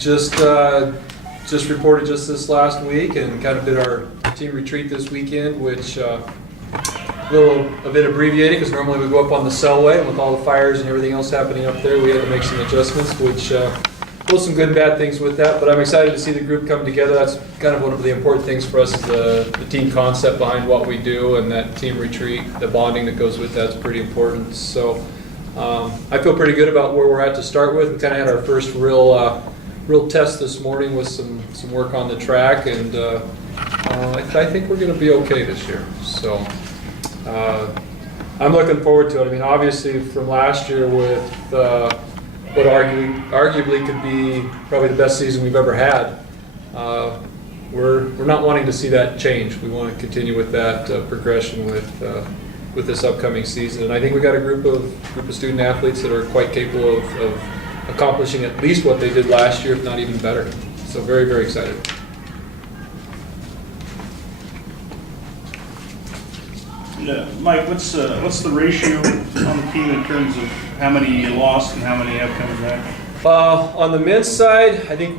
Just reported just this last week and kind of did our team retreat this weekend, which a bit abbreviated because normally we go up on the Selway, and with all the fires and everything else happening up there, we had to make some adjustments, which both some good and bad things with that. But I'm excited to see the group come together. That's kind of one of the important things for us is the team concept behind what we do, and that team retreat, the bonding that goes with that's pretty important. So I feel pretty good about where we're at to start with. We kind of had our first real test this morning with some work on the track, and I think we're going to be okay this year. So I'm looking forward to it. I mean, obviously from last year with what arguably could be probably the best season we've ever had, we're not wanting to see that change. We want to continue with that progression with this upcoming season, and I think we got a group of student athletes that are quite capable of accomplishing at least what they did last year, if not even better. So very, very excited. Mike, what's the ratio on the team in terms of how many you lost and how many have coming back? On the men's side, I think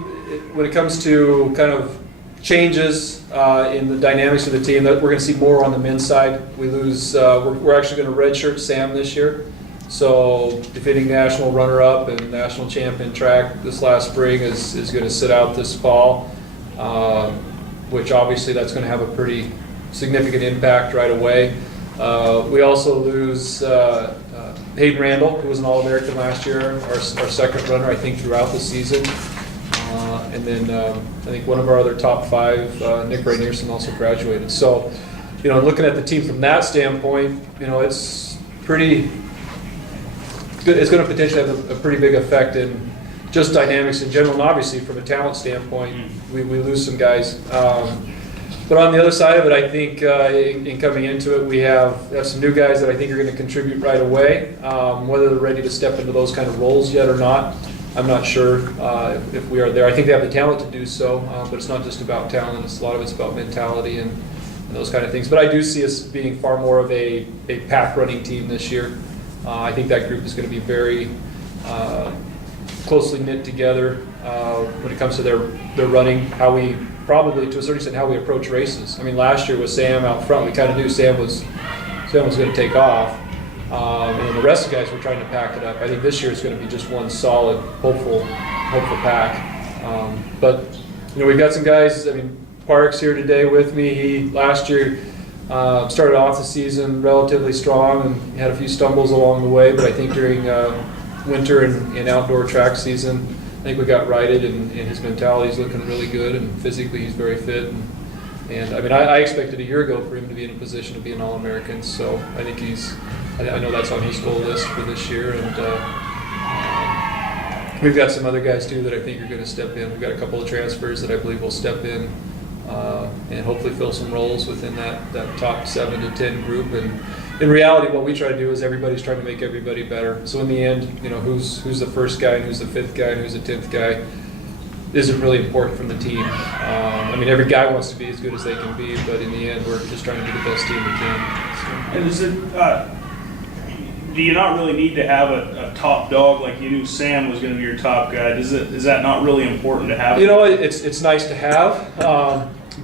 when it comes to kind of changes in the dynamics of the team, that we're going to see more on the men's side. We lose. We're actually going to redshirt Sam this year. So defeating national runner-up and national champion track this last spring is going to sit out this fall, which obviously that's going to have a pretty significant impact right away. We also lose Hayden Randall, who was an All-American last year, our second runner, I think, throughout the season. And then I think one of our other top five, Nick Rainierson, also graduated. So, looking at the team from that standpoint, it's pretty good. It's going to potentially have a pretty big effect in just dynamics in general, and obviously from a talent standpoint, we lose some guys. But on the other side of it, I think in coming into it, we have some new guys that I think are going to contribute right away. Whether they're ready to step into those kind of roles yet or not, I'm not sure if we are there. I think they have the talent to do so, but it's not just about talent. A lot of it's about mentality and those kind of things. But I do see us being far more of a pack running team this year. I think that group is going to be very closely knit together when it comes to their running, how we probably, to a certain extent, how we approach races. I mean, last year with Sam out front, we kind of knew Sam was going to take off, and then the rest of the guys were trying to pack it up. I think this year is going to be just one solid, hopeful pack. But we've got some guys. I mean, Park's here today with me. He last year started off the season relatively strong and had a few stumbles along the way, but I think during winter and outdoor track season, I think we got righted, and his mentality is looking really good, and physically he's very fit. And I mean, I expected a year ago for him to be in a position to be an All-American, so I think I know that's on his goal list for this year. And we've got some other guys too that I think are going to step in. We've got a couple of transfers that I believe will step in and hopefully fill some roles within that top 7 to 10 group. And in reality, what we try to do is everybody's trying to make everybody better. So in the end, who's the first guy and who's the 5th guy and who's the 10th guy isn't really important from the team. I mean, every guy wants to be as good as they can be, but in the end, we're just trying to be the best team we can. So. And is it? Do you not really need to have a top dog like you knew Sam was going to be your top guy? Is that not really important to have? It's nice to have,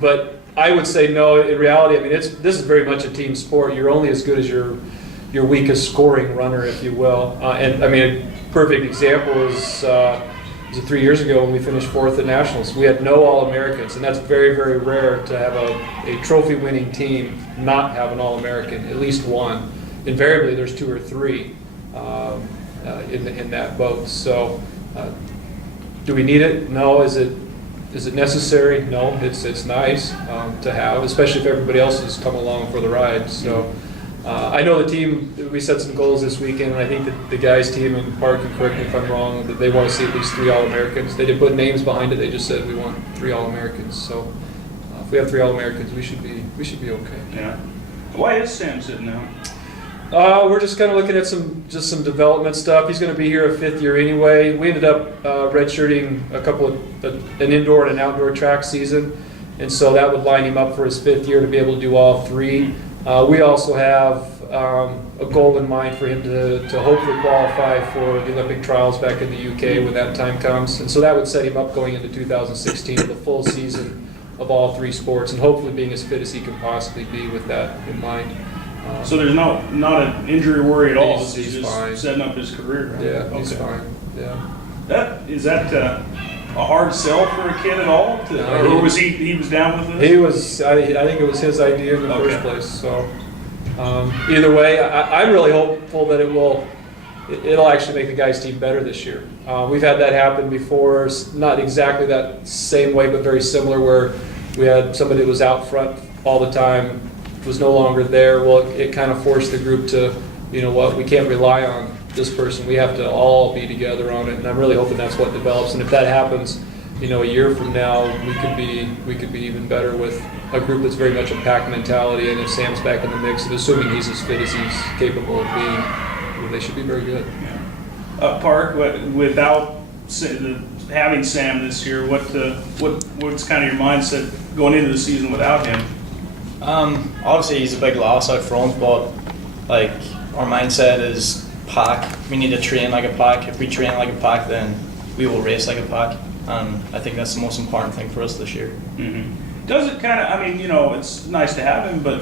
but I would say no. In reality, I mean, this is very much a team sport. You're only as good as your weakest scoring runner, if you will. And I mean, a perfect example is 3 years ago when we finished 4th at nationals. We had no All-Americans, and that's very, very rare to have a trophy-winning team not have an All-American, at least one. Invariably, there's 2 or 3 in that boat. So, do we need it? No. Is it necessary? No. It's nice to have, especially if everybody else has come along for the ride. So, I know the team. We set some goals this weekend, and I think that the guys' team, and Park can correct me if I'm wrong, that they want to see at least 3 All-Americans. They didn't put names behind it. They just said we want 3 All-Americans. So, if we have 3 All-Americans, we should be okay. Yeah. Why is Sam sitting out? We're just kind of looking at some development stuff. He's going to be here a 5th year anyway. We ended up redshirting an indoor and an outdoor track season, and so that would line him up for his 5th year to be able to do all 3. We also have a goal in mind for him to hopefully qualify for the Olympic trials back in the UK when that time comes. And so that would set him up going into 2016 with a full season of all 3 sports, and hopefully being as fit as he can possibly be with that in mind. So there's not an injury worry at all. He's just fine. setting up his career. Right? Yeah, he's fine. Yeah. Is that a hard sell for a kid at all? Or was he was down with it? He was. I think it was his idea in the first place. So either way, I'm really hopeful that it'll actually make the guys' team better this year. We've had that happen before, not exactly that same way, but very similar, where we had somebody that was out front all the time, was no longer there. Well, it kind of forced the group to, you know what, we can't rely on this person. We have to all be together on it, and I'm really hoping that's what develops. And if that happens, you know, a year from now, we could be even better with a group that's very much a pack mentality. And if Sam's back in the mix, and assuming he's as fit as he's capable of being, they should be very good. Yeah. Park, without having Sam this year, what's kind of your mindset going into the season without him? Obviously he's a big loss out front, but like our mindset is pack. We need to train like a pack. If we train like a pack, then we will race like a pack. And I think that's the most important thing for us this year. Mm-hmm. Does it kind of, I mean, you know, it's nice to have him, but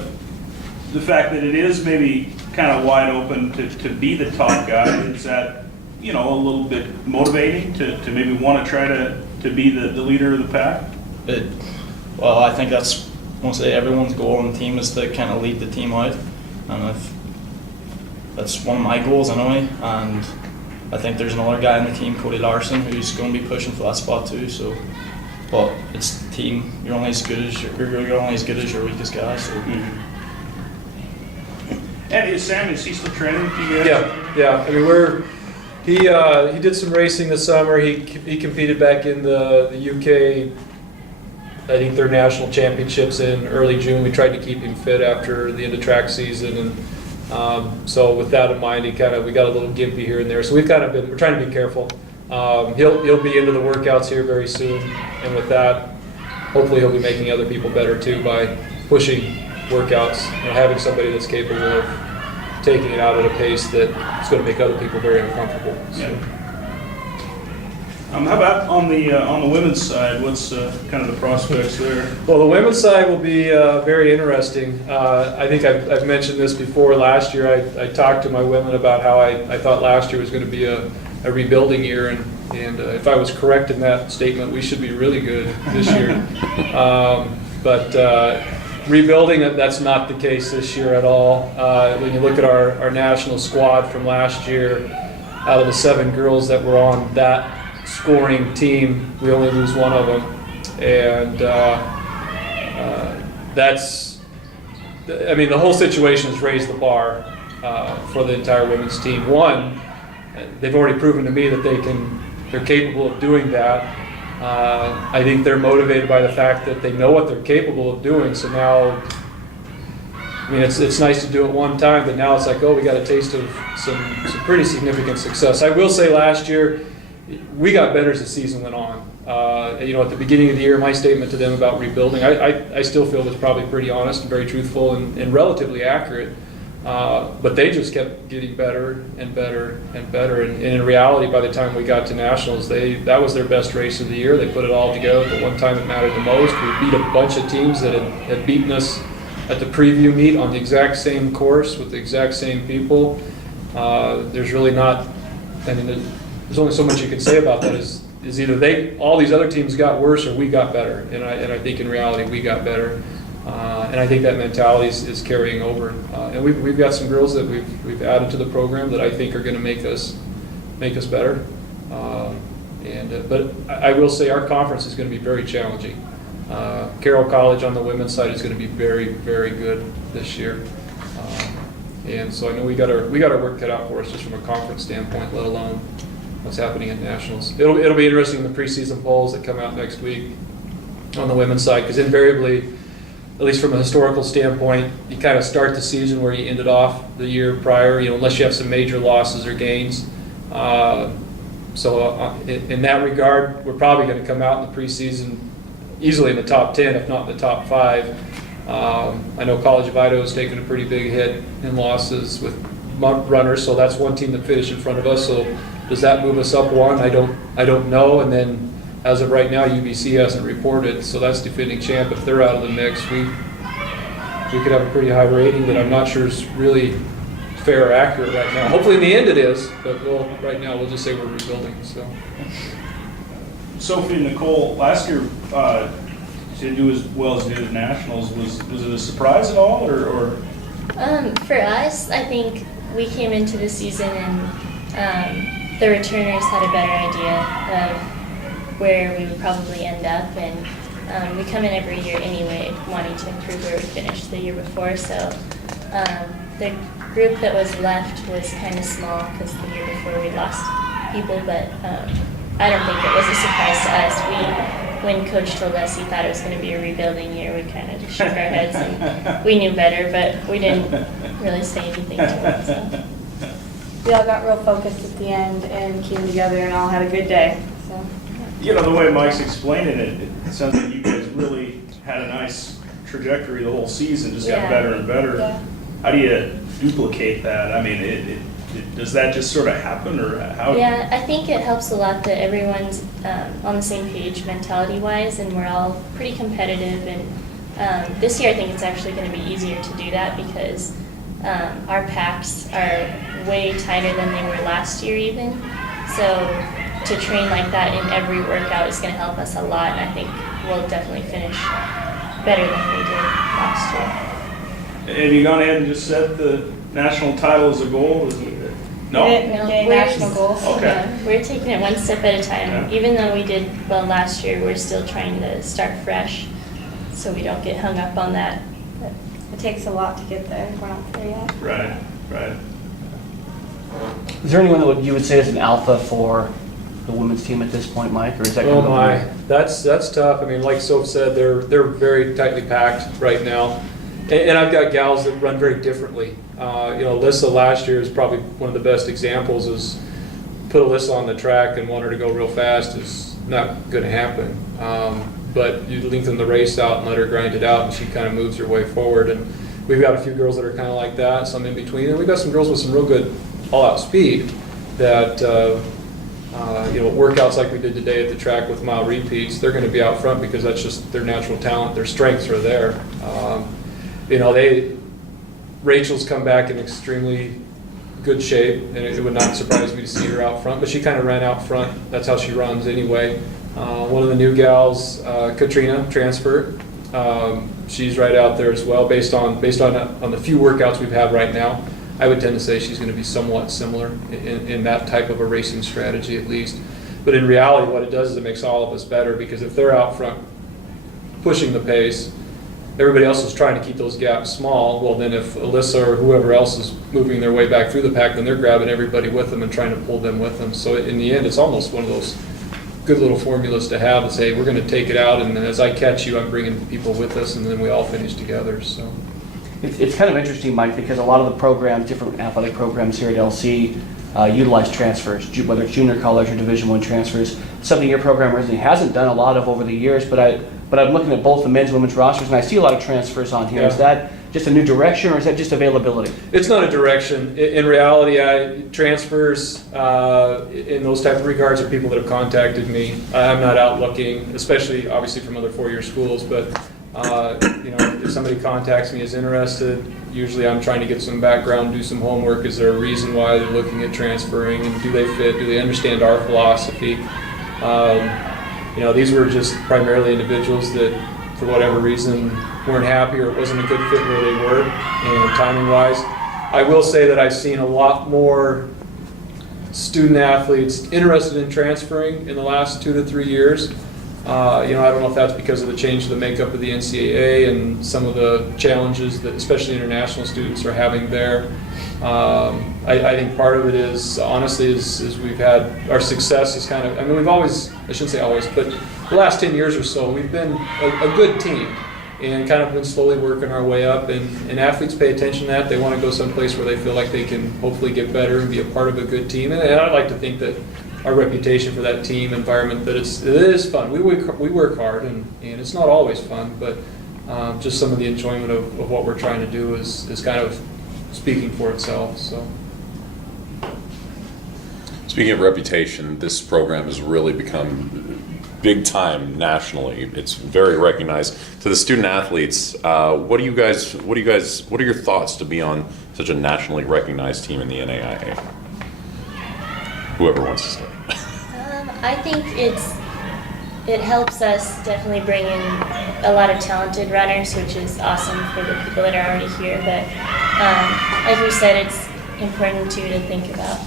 the fact that it is maybe kind of wide open to be the top guy, is that, you know, a little bit motivating to maybe want to try to be the leader of the pack? Well, I think that's mostly everyone's goal on the team, is to kind of lead the team out. And that's one of my goals anyway. And I think there's another guy in the team, Cody Larson, who's going to be pushing for that spot too. So, but it's the team. You're only as good as your weakest guy. So. Mm-hmm. And is he still training with you guys? Yeah. I mean, he did some racing this summer. He competed back in the UK. I think their national championships in early June. We tried to keep him fit after the end of track season, and so with that in mind, we got a little gimpy here and there. So we're trying to be careful. He'll be into the workouts here very soon, and with that, hopefully he'll be making other people better too by pushing workouts. You know, having somebody that's capable of taking it out at a pace that is going to make other people very uncomfortable. So. Yeah. How about on the women's side? What's kind of the prospects there? Well, the women's side will be very interesting. I think I've mentioned this before. Last year, I talked to my women about how I thought last year was going to be a rebuilding year, and if I was correct in that statement, we should be really good this year. But rebuilding, that's not the case this year at all. When you look at our national squad from last year, out of the 7 girls that were on that scoring team, we only lose 1 of them, and I mean, the whole situation has raised the bar for the entire women's team. One, they've already proven to me that they're capable of doing that. I think they're motivated by the fact that they know what they're capable of doing. So now, I mean, it's nice to do it one time, but now it's like, oh, we got a taste of some pretty significant success. I will say last year, we got better as the season went on. You know, at the beginning of the year, my statement to them about rebuilding, I still feel was probably pretty honest and very truthful and relatively accurate. But they just kept getting better and better and better. And in reality, by the time we got to nationals, that was their best race of the year. They put it all together. The one time it mattered the most, we beat a bunch of teams that had beaten us at the preview meet on the exact same course with the exact same people. There's really not, I mean, there's only so much you can say about that. Is either all these other teams got worse or we got better, and I think in reality we got better, and I think that mentality is carrying over. And we've got some girls that we've added to the program that I think are going to make us better. But I will say our conference is going to be very challenging. Carroll College on the women's side is going to be very, very good this year. And so I know we got our work cut out for us just from a conference standpoint, let alone what's happening at nationals. It'll be interesting in the preseason polls that come out next week on the women's side, because invariably, at least from a historical standpoint, you kind of start the season where you ended off the year prior, you know, unless you have some major losses or gains. So in that regard, we're probably going to come out in the preseason easily in the top 10, if not in the top 5. I know College of Idaho has taken a pretty big hit in losses with runners, so that's one team that finished in front of us. So does that move us up one? I don't know. And then as of right now, UBC hasn't reported, so that's defending champ. If they're out of the mix, we could have a pretty high rating that I'm not sure is really fair or accurate right now. Hopefully in the end it is, but right now we'll just say we're rebuilding. So, Sophie and Nicole, last year to do as well as you did at Nationals, was it a surprise at all, or? For us, I think we came into the season and the returners had a better idea of where we would probably end up, and we come in every year anyway wanting to improve where we finished the year before, so the group that was left was kind of small because the year before we lost people, but I don't think it was a surprise to us. When Coach told us he thought it was going to be a rebuilding year, we kind of just shook our heads and we knew better, but we didn't really say anything to it. So. We all got real focused at the end and came together and all had a good day. So. You know, the way Mike's explaining it, it sounds like you guys really had a nice trajectory the whole season, just got better and better. Yeah. How do you duplicate that? I mean, does that just sort of happen, or how? Yeah, I think it helps a lot that everyone's on the same page mentality-wise, and we're all pretty competitive. And this year, I think it's actually going to be easier to do that because our packs are way tighter than they were last year, even. So to train like that in every workout is going to help us a lot, and I think we'll definitely finish better than we did last year. Have you gone ahead and just set the national title as a goal? No? We didn't make any we're national goals. Okay. Yeah, we're taking it one step at a time. Yeah. Even though we did well last year, we're still trying to start fresh so we don't get hung up on that. But It takes a lot to get there. We're not there yet. Right. Is there anyone that you would say is an alpha for the women's team at this point, Mike, or is that? oh my, that's tough. I mean, like Soph said, they're very tightly packed right now. And I've got gals that run very differently. Alyssa last year is probably one of the best examples. Is put Alyssa on the track and want her to go real fast is not going to happen. But you lengthen the race out and let her grind it out, and she kind of moves her way forward. And we've got a few girls that are kind of like that, some in between, and we've got some girls with some real good all-out speed that workouts like we did today at the track with mile repeats. They're going to be out front because that's just their natural talent. Their strengths are there. Rachel's come back in extremely good shape, and it would not surprise me to see her out front, but she kind of ran out front. That's how she runs anyway. One of the new gals, Katrina, transferred. She's right out there as well. Based on the few workouts we've had right now, I would tend to say she's going to be somewhat similar in that type of a racing strategy at least. But in reality, what it does is it makes all of us better, because if they're out front pushing the pace, everybody else is trying to keep those gaps small. Well, then if Alyssa or whoever else is moving their way back through the pack, then they're grabbing everybody with them and trying to pull them with them. So in the end, it's almost one of those good little formulas to have, to say, we're going to take it out, and as I catch you, I'm bringing people with us, and then we all finish together. So It's kind of interesting, Mike, because a lot of the programs, different athletic programs here at LC, utilize transfers, whether it's junior college or Division I transfers. Something your program really hasn't done a lot of over the years, but I'm looking at both the men's and women's rosters, and I see a lot of transfers on here. Yeah. Is that just a new direction, or is that just availability? it's not a direction. In reality, transfers in those type of regards are people that have contacted me. I'm not out looking, especially obviously from other four-year schools, but if somebody contacts me is interested, usually I'm trying to get some background, do some homework. Is there a reason why they're looking at transferring, and do they fit? Do they understand our philosophy? These were just primarily individuals that, for whatever reason, weren't happy, or it wasn't a good fit where they were, and timing-wise. I will say that I've seen a lot more student athletes interested in transferring in the last 2 to 3 years. I don't know if that's because of the change of the makeup of the NCAA and some of the challenges that especially international students are having there. I think part of it is, honestly, is we've had, our success is kind of, we've always, I shouldn't say always, but the last 10 years or so, we've been a good team and kind of been slowly working our way up, and athletes pay attention to that. They want to go someplace where they feel like they can hopefully get better and be a part of a good team. And I'd like to think that our reputation for that team environment, that it is fun. We work hard, and it's not always fun, but just some of the enjoyment of what we're trying to do is kind of speaking for itself. So. Speaking of reputation, this program has really become big time nationally. It's very recognized. To the student athletes, what are your thoughts to be on such a nationally recognized team in the NAIA? Whoever wants to start. I think it helps us definitely bring in a lot of talented runners, which is awesome for the people that are already here. But like we said, it's important too to think about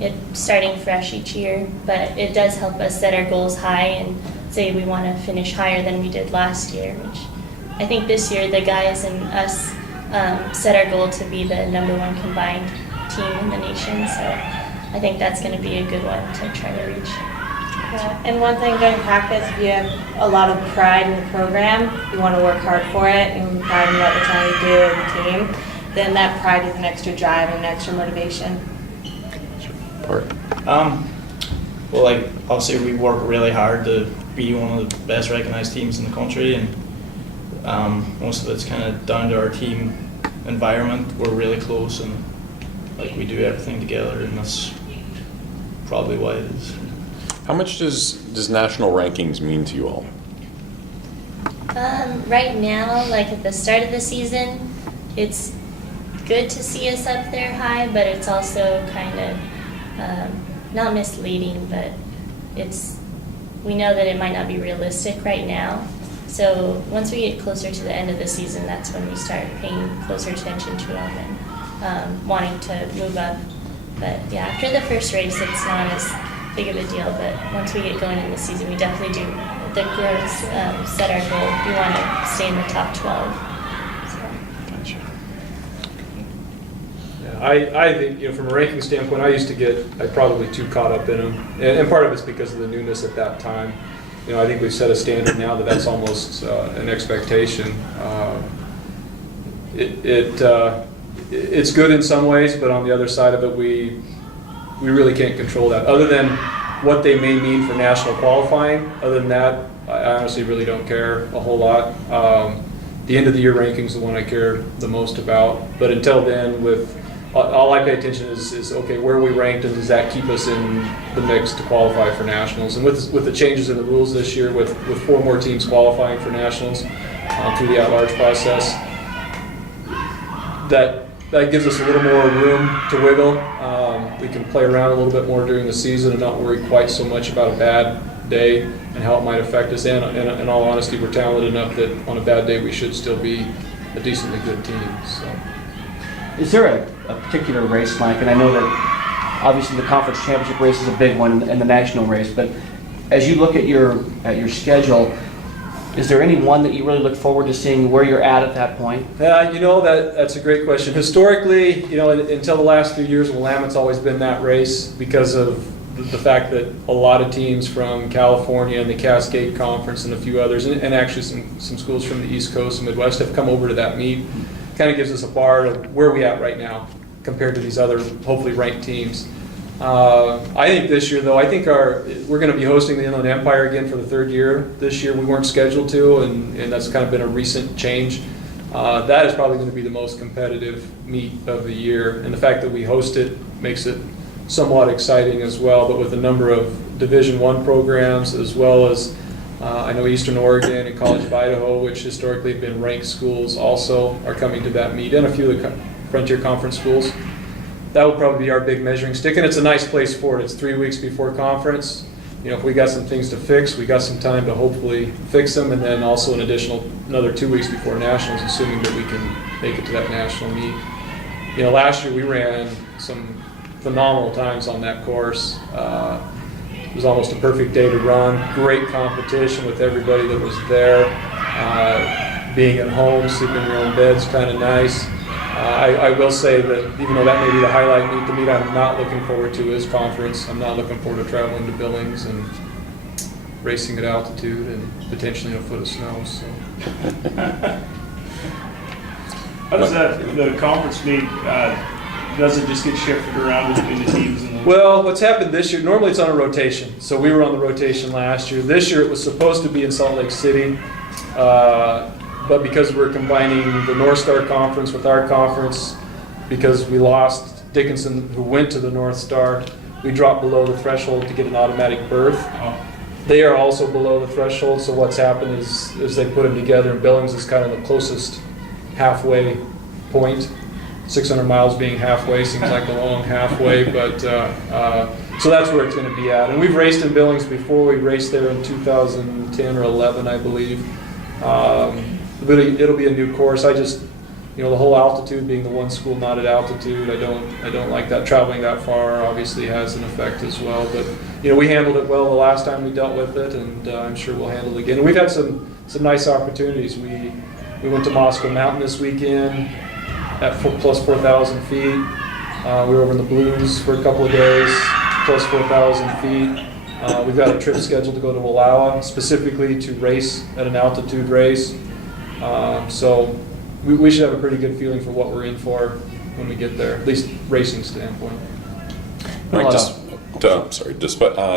it starting fresh each year. But it does help us set our goals high and say we want to finish higher than we did last year, which I think this year the guys and us set our goal to be the #1 combined team in the nation. So I think that's going to be a good one to try to reach. Yeah, and one thing during practice, if you have a lot of pride in the program, you want to work hard for it, and pride in what we're trying to do as a team, then that pride is an extra drive and an extra motivation. Well, like obviously we work really hard to be one of the best recognized teams in the country, and most of it's kind of down to our team environment. We're really close, and like we do everything together, and that's probably why it is. How much does national rankings mean to you all? Right now, like at the start of the season, it's good to see us up there high, but it's also kind of not misleading, but we know that it might not be realistic right now. So once we get closer to the end of the season, that's when we start paying closer attention to them and wanting to move up. But yeah, after the first race, it's not as big of a deal, but once we get going in the season, we definitely do. The girls set our goal. We want to stay in the top 12. So. Yeah, I think, from a ranking standpoint, I used to get probably too caught up in them, and part of it's because of the newness at that time. I think we've set a standard now that's almost an expectation. It's good in some ways, but on the other side of it, we really can't control that. Other than what they may mean for national qualifying, other than that, I honestly really don't care a whole lot. The end of the year ranking is the one I care the most about. But until then, all I pay attention is okay, where are we ranked, and does that keep us in the mix to qualify for nationals? And with the changes in the rules this year, with 4 more teams qualifying for nationals through the at-large process, that gives us a little more room to wiggle. We can play around a little bit more during the season and not worry quite so much about a bad day and how it might affect us. And in all honesty, we're talented enough that on a bad day we should still be a decently good team. So. Is there a particular race, Mike? And I know that obviously the conference championship race is a big one, and the national race. But as you look at your schedule, is there any one that you really look forward to seeing where you're at that point? That's a great question. Historically, until the last few years, Willamette's always been that race because of the fact that a lot of teams from California and the Cascade Conference and a few others, and actually some schools from the East Coast and Midwest have come over to that meet. Kind of gives us a bar of where we at right now compared to these other hopefully ranked teams. I think this year, though, we're going to be hosting the Inland Empire again for the 3rd year. This year we weren't scheduled to, and that's kind of been a recent change. That is probably going to be the most competitive meet of the year, and the fact that we host it makes it somewhat exciting as well. But with a number of Division I programs, as well as I know Eastern Oregon and College of Idaho, which historically have been ranked schools, also are coming to that meet, and a few of the Frontier Conference schools. That would probably be our big measuring stick, and it's a nice place for it. It's 3 weeks before conference. If we got some things to fix, we got some time to hopefully fix them, and then also another 2 weeks before nationals, assuming that we can make it to that national meet. Last year we ran some phenomenal times on that course. It was almost a perfect day to run. Great competition with everybody that was there. Being at home, sleeping in your own bed's kind of nice. I will say that even though that may be the highlight meet, the meet I'm not looking forward to is conference. I'm not looking forward to traveling to Billings and racing at altitude and potentially in a foot of snow. So. How does the conference meet? Does it just get shifted around between the teams? Well, what's happened this year, normally it's on a rotation. So we were on the rotation last year. This year it was supposed to be in Salt Lake City. but because we're combining the North Star Conference with our conference, because we lost Dickinson, who went to the North Star, we dropped below the threshold to get an automatic berth. They are also below the threshold, so what's happened is they put them together, and Billings is kind of the closest halfway point. 600 miles being halfway seems like a long halfway, but so that's where it's going to be at. And we've raced in Billings before. We raced there in 2010 or 11, I believe. But it'll be a new course. I just, the whole altitude, being the one school not at altitude, I don't like that. Traveling that far obviously has an effect as well. But we handled it well the last time we dealt with it, and I'm sure we'll handle it again. And we've had some nice opportunities. We went to Moscow Mountain this weekend at plus 4,000 feet. We were over in the Blues for a couple of days, plus 4,000 feet. We've got a trip scheduled to go to Wallowa specifically to race at an altitude race. So we should have a pretty good feeling for what we're in for when we get there, at least racing standpoint. Mike,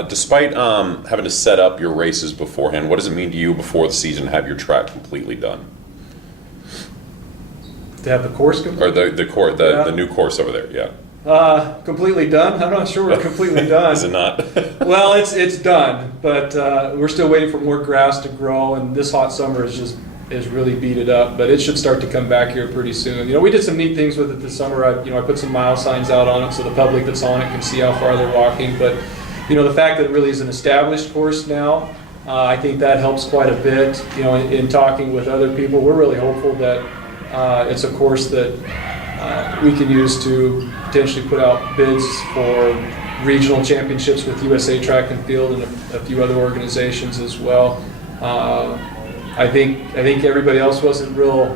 despite having to set up your races beforehand, what does it mean to you before the season to have your track completely done? To have the course complete? Or the new course over there, yeah. Completely done? I'm not sure we're completely done. Is it not? Well, it's done, but we're still waiting for more grass to grow, and this hot summer is really beat it up. But it should start to come back here pretty soon. We did some neat things with it this summer. I put some mile signs out on it so the public that's on it can see how far they're walking. But the fact that it really is an established course now, I think that helps quite a bit. In talking with other people, we're really hopeful that it's a course that we can use to potentially put out bids for regional championships with USA Track and Field and a few other organizations as well. I think everybody else wasn't real.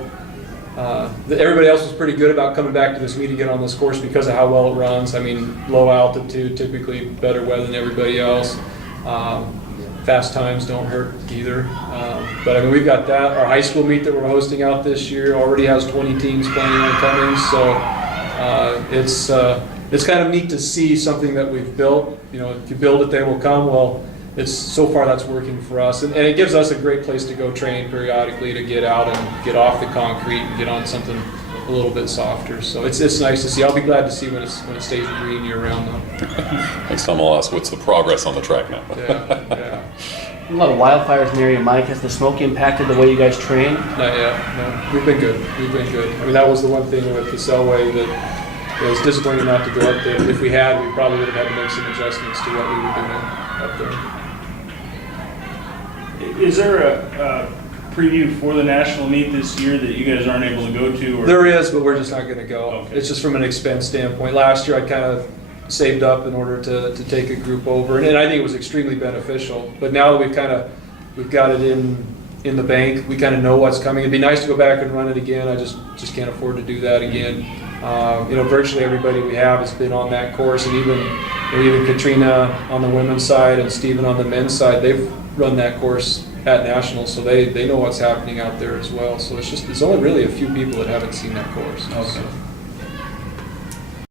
Everybody else was pretty good about coming back to this meet again on this course because of how well it runs. I mean, low altitude, typically better weather than everybody else. Fast times don't hurt either. But I mean, we've got that. Our high school meet that we're hosting out this year already has 20 teams planning on coming. So it's kind of neat to see something that we've built. If you build it, they will come. Well, so far that's working for us, and it gives us a great place to go train periodically to get out and get off the concrete and get on something a little bit softer. So it's nice to see. I'll be glad to see when it stays green year round though. Next time I'll ask, what's the progress on the track now? Yeah. A lot of wildfires in the area, Mike. Has the smoke impacted the way you guys train? Not yet. No, we've been good. I mean, that was the one thing with the Selway that it was disappointing not to go up there. If we had, we probably would have had to make some adjustments to what we were doing up there. Is there a preview for the national meet this year that you guys aren't able to go to? Or? There is, but we're just not going to go. Okay. It's just from an expense standpoint. Last year, I kind of saved up in order to take a group over, and I think it was extremely beneficial. But now that we've got it in the bank, we kind of know what's coming. It'd be nice to go back and run it again. I just can't afford to do that again. Virtually everybody we have has been on that course, and even Katrina on the women's side and Steven on the men's side, they've run that course at nationals, so they know what's happening out there as well. So it's only really a few people that haven't seen that course. Okay. So.